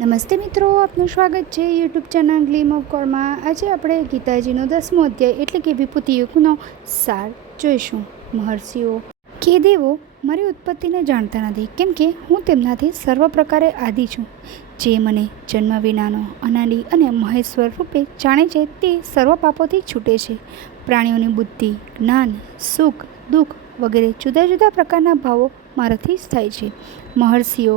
નમસ્તે મિત્રો, આપનું સ્વાગત છે યુટ્યુબ ચેનલ ગ્લીમ ઓફ ગોડમાં। આજે આપણે ગીતાજીનો 10મો અધ્યાય એટલે કે વિભૂતિ યુગનો સાર જોઈશું। મહર્ષિઓ કે દેવો મારી ઉત્પત્તિને જાણતા નથી, કેમ કે હું તેમનાથી સર્વ પ્રકારે આદિ છું। જે મને જન્મ વિનાનો અનાદિ અને મહેશ્વર રૂપે જાણે છે તે સર્વ પાપોથી છૂટે છે। પ્રાણીઓની બુદ્ધિ, જ્ઞાન, સુખ, દુઃખ વગેરે જુદા જુદા પ્રકારના ભાવો મારાથી જ થાય છે। મહર્ષિઓ,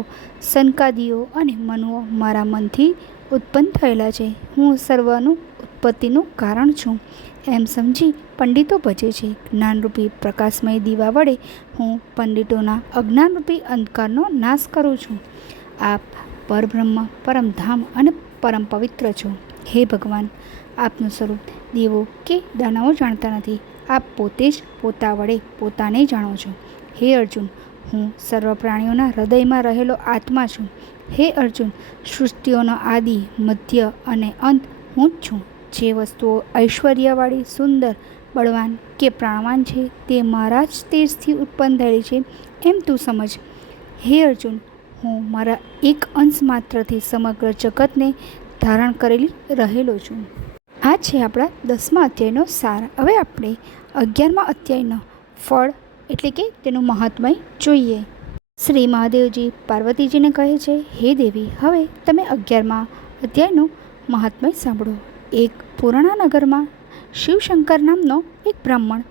સનકાદિઓ અને મનુઓ મારા મનથી ઉત્પન્ન થયેલા છે। હું સર્વનું ઉત્પત્તિનું કારણ છું એમ સમજી પંડિતો ભજે છે। જ્ઞાનરૂપી પ્રકાશમય દીવા વડે હું પંડિતોના અજ્ઞાનરૂપી અંધકારનો નાશ કરું છું। આપ પરબ્રહ્મ, પરમધામ અને પરમ પવિત્ર છો। હે ભગવાન, આપનું સ્વરૂપ દેવો કે દાનવો જાણતા નથી। આપ પોતે જ પોતા વડે પોતાને જાણો છો। હે અર્જુન, હું સર્વ પ્રાણીઓના હૃદયમાં રહેલો આત્મા છું। હે અર્જુન, સૃષ્ટિઓનો આદિ, મધ્ય અને અંત હું જ છું। જે વસ્તુઓ ઐશ્વર્યવાળી, સુંદર, બળવાન કે પ્રાણવાન છે તે મારા જ તેજથી ઉત્પન્ન થયેલી છે એમ તું સમજ। હે અર્જુન, હું મારા એક અંશ માત્રથી સમગ્ર જગતને ધારણ કરેલી રહેલો છું। આ છે આપણા 10મા અધ્યાયનો સાર। હવે આપણે 11મા અધ્યાયનો ફળ એટલે કે તેનું મહાત્મય જોઈએ। શ્રી મહાદેવજી પાર્વતીજીને કહે છે, હે દેવી, હવે તમે 11મા અધ્યાયનું મહાત્મય સાંભળો। એક પુરાણા નગરમાં શિવશંકર નામનો એક બ્રાહ્મણ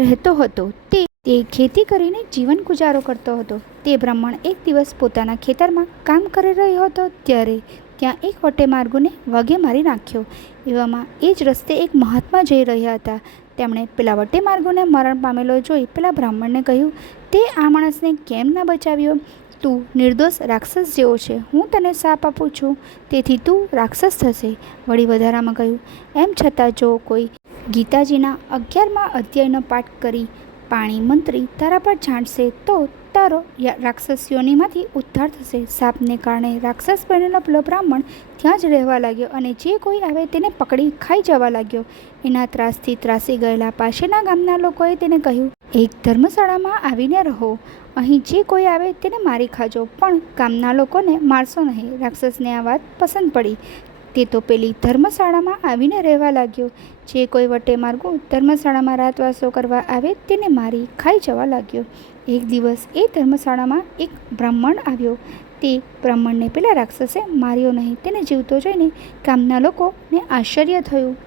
રહેતો હતો। તે ખેતી કરીને જીવન ગુજારો કરતો હતો। તે બ્રાહ્મણ એક દિવસ પોતાના ખેતરમાં કામ કરી રહ્યો હતો ત્યારે ત્યાં એક વટેમાર્ગુને વાઘે મારી નાખ્યો। એવામાં એ જ રસ્તે એક મહાત્મા જઈ રહ્યા હતા। તેમણે પેલા વટેમાર્ગુને મરણ પામેલો જોઈ પેલા બ્રાહ્મણને કહ્યું, તે આ માણસને કેમ ના બચાવ્યો? તું નિર્દોષ રાક્ષસ જેવો છે। હું તને શાપ આપું છું, તેથી તું રાક્ષસ થશે। વળી વધારામાં કહ્યું, એમ છતાં જો કોઈ ગીતાજીના 11મા અધ્યાયનો પાઠ કરી પાણી મંત્રી તારા પર છાંટશે તો તારો રાક્ષસ યોનિમાંથી ઉદ્ધાર થશે। શાપને કારણે રાક્ષસ બનેલો પેલો બ્રાહ્મણ ત્યાં જ રહેવા લાગ્યો અને જે કોઈ આવે તેને પકડી ખાઈ જવા લાગ્યો। એના ત્રાસથી ત્રાસી ગયેલા પાસેના ગામના લોકોએ તેને કહ્યું, એક ધર્મશાળામાં આવીને રહો। અહીં જે કોઈ આવે તેને મારી ખાજો, પણ ગામના લોકોને મારશો નહીં। રાક્ષસને આ વાત પસંદ પડી। તે તો પેલી ધર્મશાળામાં આવીને રહેવા લાગ્યો। જે કોઈ વટેમાર્ગુ ધર્મશાળામાં રાતવાસો કરવા આવે તેને મારી ખાઈ જવા લાગ્યો। એક દિવસ એ ધર્મશાળામાં એક બ્રાહ્મણ આવ્યો। તે બ્રાહ્મણને પેલા રાક્ષસે માર્યો નહીં। તેને જીવતો જોઈને ગામના લોકોને આશ્ચર્ય થયું।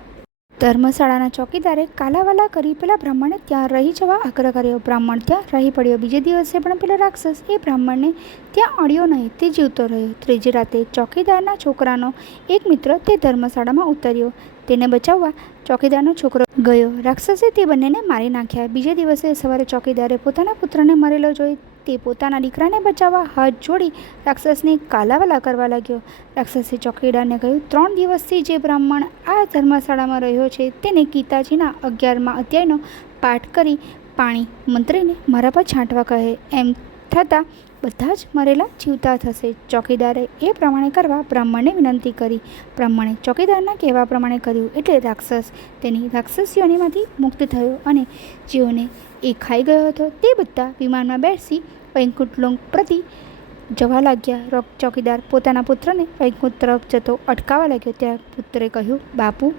ધર્મશાળાના ચોકીદારે કાલાવાલા કરી પેલા બ્રાહ્મણને ત્યાં રહી જવા આગ્રહ કર્યો। બ્રાહ્મણ ત્યાં રહી પડ્યો। બીજે દિવસે પણ પેલો રાક્ષસ એ બ્રાહ્મણને ત્યાં અડ્યો નહીં, તે જીવતો રહ્યો। ત્રીજી રાતે ચોકીદારના છોકરાનો એક મિત્ર તે ધર્મશાળામાં ઉતર્યો। તેને બચાવવા ચોકીદારનો છોકરો ગયો। રાક્ષસે તે બંનેને મારી નાખ્યા। બીજે દિવસે સવારે ચોકીદારે પોતાના પુત્રને મરેલો જોઈ તે પોતાના દીકરાને બચાવવા હાથ જોડી રાક્ષસને કાલાવાલા કરવા લાગ્યો। રાક્ષસે ચોકીદારને કહ્યું, 3 દિવસથી જે બ્રાહ્મણ આ ધર્મશાળામાં રહ્યો છે તેને ગીતાજીના 11મા અધ્યાયનો પાઠ કરી પાણી મંત્રીને મારા પર છાંટવા કહે, એમ થતાં બધા જ મરેલા જીવતા થશે। ચોકીદારે એ પ્રમાણે કરવા બ્રાહ્મણને વિનંતી કરી। બ્રાહ્મણે ચોકીદારના કહેવા પ્રમાણે કર્યું એટલે રાક્ષસ તેની રાક્ષસ યોનિમાંથી મુક્ત થયો અને જેઓને એ ખાઈ ગયો હતો તે બધા વિમાનમાં બેસી વૈકુંઠ લોક પ્રતિ જવા લાગ્યા। ચોકીદાર પોતાના પુત્રને વૈકુંઠ તરફ જતો અટકાવવા લાગ્યો। ત્યાં પુત્રે કહ્યું, બાપુ,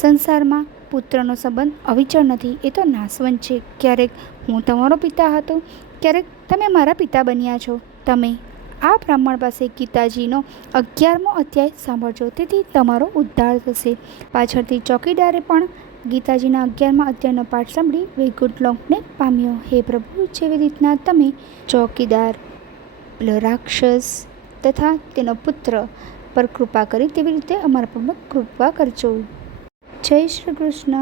સંસારમાં પુત્રનો સંબંધ અવિચળ નથી, એ તો નાશવંત છે। ક્યારેક હું તમારો પિતા હતો, ક્યારેક તમે મારા પિતા બન્યા છો। તમે આ બ્રાહ્મણ પાસે ગીતાજીનો 11મો અધ્યાય સાંભળજો, તેથી તમારો ઉદ્ધાર થશે। પાછળથી ચોકીદારે પણ ગીતાજીના 11મા અધ્યાયનો પાઠ સાંભળી વૈકુંઠ લોકને પામ્યો। હે પ્રભુ, જેવી રીતના તમે ચોકીદાર, રાક્ષસ તથા તેનો પુત્ર પર કૃપા કરી તેવી રીતે અમારા પર કૃપા કરજો। જય શ્રી કૃષ્ણ।